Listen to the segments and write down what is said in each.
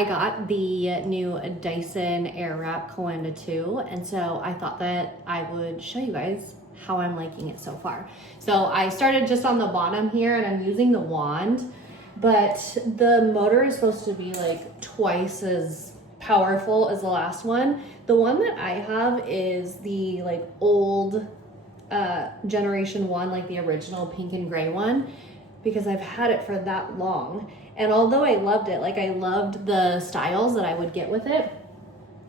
I got the new Dyson Airwrap Coanda 2, and so I thought that I would show you guys how I'm liking it so far. So I started just on the bottom here, and I'm using the wand, but the motor is supposed to be like twice as powerful as the last one. The one that I have is the like old generation one, like the original pink and gray one, because I've had it for that long. And although I loved it, like I loved the styles that I would get with it,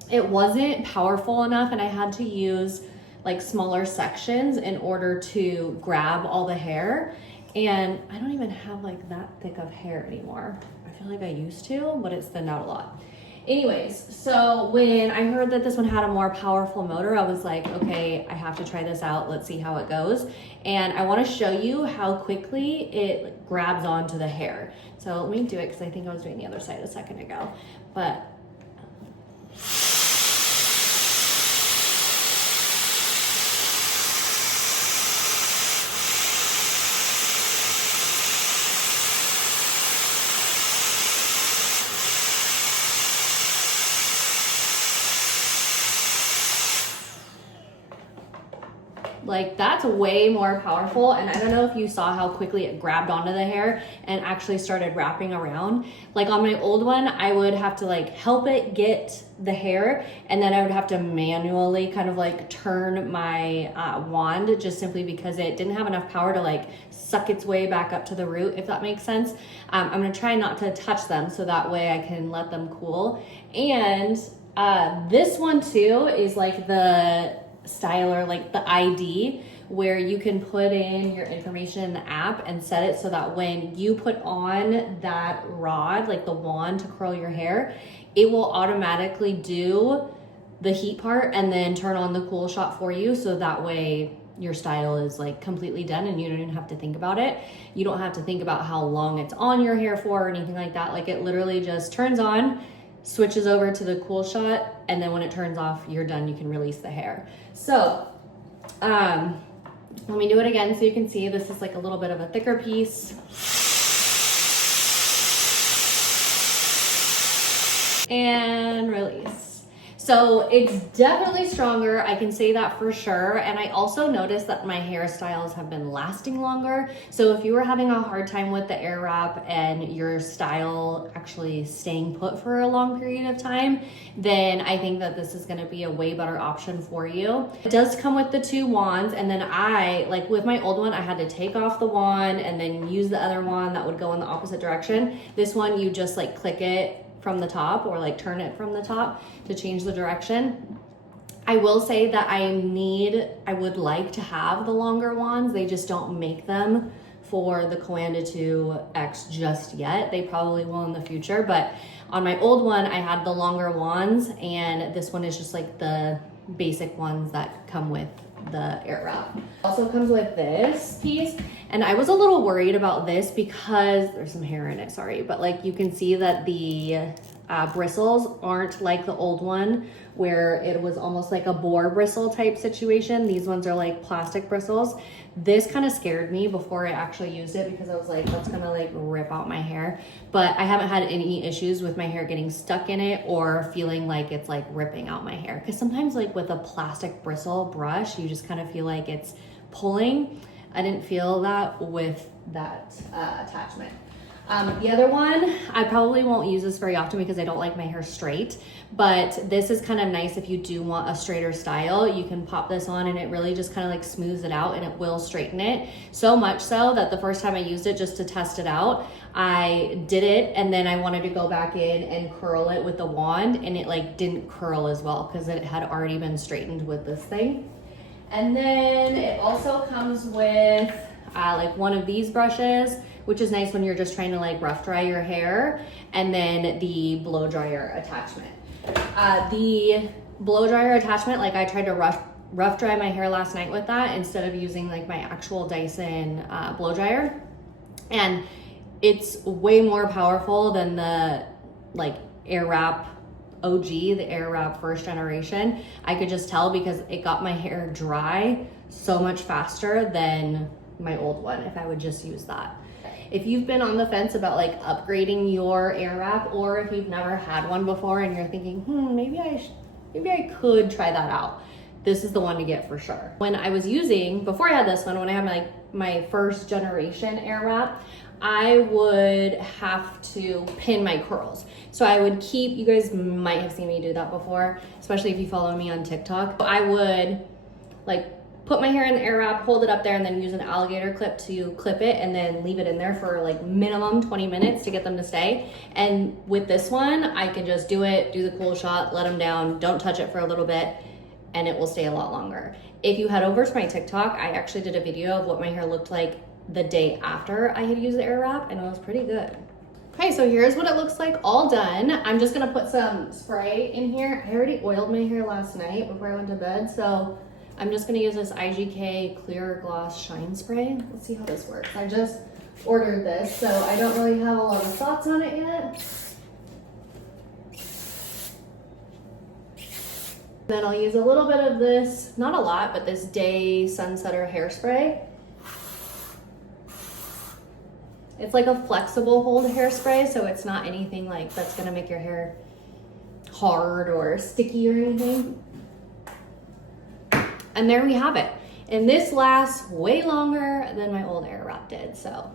it wasn't powerful enough, and I had to use like smaller sections in order to grab all the hair. And I don't even have like that thick of hair anymore. I feel like I used to, but it's thinned out a lot. Anyways, so when I heard that this one had a more powerful motor, I was like, okay, I have to try this out. Let's see how it goes. And I want to show you how quickly it grabs onto the hair. So let me do it, because I think I was doing the other side a second ago. But like that's way more powerful. And I don't know if you saw how quickly it grabbed onto the hair and actually started wrapping around. Like on my old one, I would have to like help it get the hair, and then I would have to manually kind of like turn my wand, just simply because it didn't have enough power to like suck its way back up to the root, if that makes sense. I'm gonna try not to touch them so that way I can let them cool. And this one too is like the styler, like the ID, where you can put in your information in the app and set it so that when you put on that rod, like the wand to curl your hair, it will automatically do the heat part and then turn on the cool shot for you, so that way your style is like completely done and you don't even have to think about it. You don't have to think about how long it's on your hair for or anything like that. Like it literally just turns on, switches over to the cool shot, and then when it turns off, you're done. You can release the hair. So let me do it again so you can see. This is like a little bit of a thicker piece. And release. So it's definitely stronger, I can say that for sure. And I also noticed that my hairstyles have been lasting longer. So if you were having a hard time with the Airwrap and your style actually staying put for a long period of time, then I think that this is gonna be a way better option for you. It does come with the two wands, and then I, like with my old one, I had to take off the wand and then use the other wand that would go in the opposite direction. This one, you just like click it from the top, or like turn it from the top to change the direction. I will say that I would like to have the longer wands. They just don't make them for the Coanda 2X just yet. They probably will in the future, but on my old one, I had the longer wands, and this one is just like the basic ones that come with the Airwrap. Also comes with this piece, and I was a little worried about this because there's some hair in it, sorry, but like you can see that the bristles aren't like the old one where it was almost like a boar bristle type situation. These ones are like plastic bristles. This kind of scared me before I actually used it, because I was like, that's gonna like rip out my hair. But I haven't had any issues with my hair getting stuck in it or feeling like it's like ripping out my hair. Because sometimes like with a plastic bristle brush, you just kind of feel like it's pulling. I didn't feel that with that attachment. The other one, I probably won't use this very often because I don't like my hair straight, but this is kind of nice if you do want a straighter style. You can pop this on and it really just kind of like smooths it out, and it will straighten it. So much so that the first time I used it just to test it out, I did it and then I wanted to go back in and curl it with the wand, and it like didn't curl as well because it had already been straightened with this thing. And then it also comes with like one of these brushes, which is nice when you're just trying to like rough dry your hair, and then the blow dryer attachment. The blow dryer attachment, like I tried to rough dry my hair last night with that instead of using like my actual Dyson blow dryer, and it's way more powerful than the like Airwrap OG, the Airwrap first generation. I could just tell because it got my hair dry so much faster than my old one if I would just use that. If you've been on the fence about like upgrading your Airwrap, or if you've never had one before and you're thinking, maybe I could try that out, this is the one to get for sure. When I was using, before I had this one, when I had my first generation Airwrap, I would have to pin my curls. So I would keep, you guys might have seen me do that before, especially if you follow me on TikTok. I would like put my hair in the Airwrap, hold it up there, and then use an alligator clip to clip it, and then leave it in there for like minimum 20 minutes to get them to stay. And with this one, I can just do it, do the cool shot, let them down, don't touch it for a little bit, and it will stay a lot longer. If you head over to my TikTok, I actually did a video of what my hair looked like the day after I had used the Airwrap, and it was pretty good. Okay, so here's what it looks like all done. I'm just gonna put some spray in here. I already oiled my hair last night before I went to bed, so I'm just gonna use this IGK Clear Gloss Shine Spray. Let's see how this works. I just ordered this, so I don't really have a lot of thoughts on it yet. Then I'll use a little bit of this, not a lot, but this Day Sunsetter Hairspray. It's like a flexible hold hairspray, so it's not anything like that's gonna make your hair hard or sticky or anything. And there we have it. And this lasts way longer than my old Airwrap did, so